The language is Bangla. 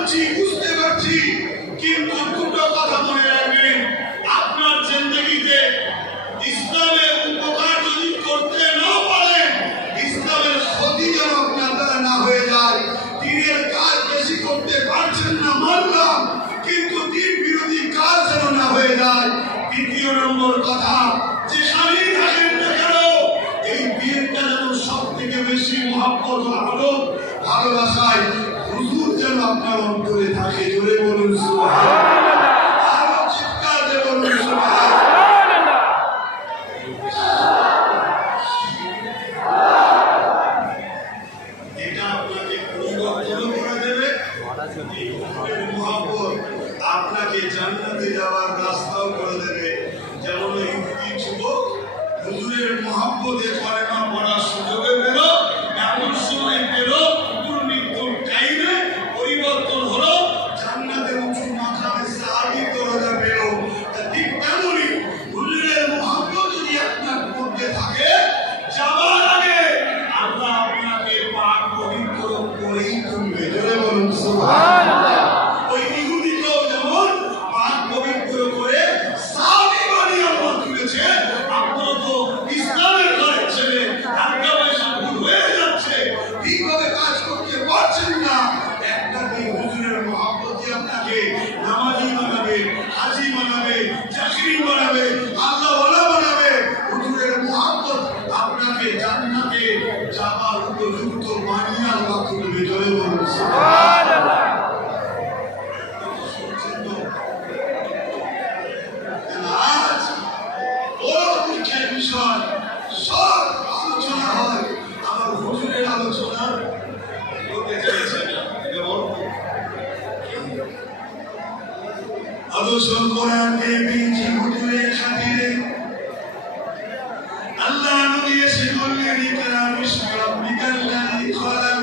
মানছি, বুঝতে পারছি, কিন্তু দুটো কথা মনে রাখবেন, আপনার জিন্দেগিতে ইসলামের উপকার যদি করতে না পারেন, ইসলামের ক্ষতি যেন আপনার দ্বারা না হয়ে যায়। দিনের কাজ বেশি করতে পারছেন না মানলাম, কিন্তু দিন বিরোধী কাজ যেন না হয়ে যায়। দ্বিতীয় নম্বর কথা, যেখানেই থাকেন না কেন, এই দিনটা যেন সব থেকে বেশি মহব্বত হলো ভালোবাসায় হুজুর যেন আপনার অন্তরে থাকে। জোরে বলুন সুবহানাল্লাহ, আরো চিৎকার দিয়ে বলুন সুবহানাল্লাহ। এটা আপনাকে পরিবর্তন করে দেবে। মহব্বত আপনাকে জান্নাতে যাওয়ার রাস্তাও করে দেবে। যেমন এই যুবক হুজুরের মহব্বতে কলেমা পড়ার সুযোগ পেল, এমন সময় পেল হুজুর মৃত্যুর টাইমে পরিবর্তন হলো, জান্নাতের উঁচু মাকামে সাহাবীর দরজা পেল। ঠিক তেমনই হুজুরের মহব্বত যদি আপনার মধ্যে থাকে, যাওয়ার আগে আল্লাহ আপনাকে পাক পবিত্র করেই তুলবে। জোরে বলুন সুবহানাল্লাহ। ওই ইহুদিকেও যেমন পাক পবিত্র করে সাহাবী বানিয়ে আল্লাহ তুলেছে, আপনারা তো ইসলামের ঘরের ছেলে, টাকা পয়সা ভুল হয়ে যাচ্ছে, ঠিকভাবে কাজ করতে পারছেন না, একটা দিন হুজুরের মহব্বতই আপনাকে নামাজি বানাবে, হাজি বানাবে, চাকরি বানাবে, আল্লাহওয়ালা বানাবে। হুজুরের মহব্বত আপনাকে জান্নাতে যাবার উপযুক্ত বানিয়ে আল্লাহ তুলবে। জোরে বলুন সুবহানাল্লাহ। আজ বড় দুঃখের বিষয়, সব আলোচনা হয়, আমার হুজুরের আলোচনা করতে চাইছে না। যেমন আলোচনা করার কে বিজি হুজুর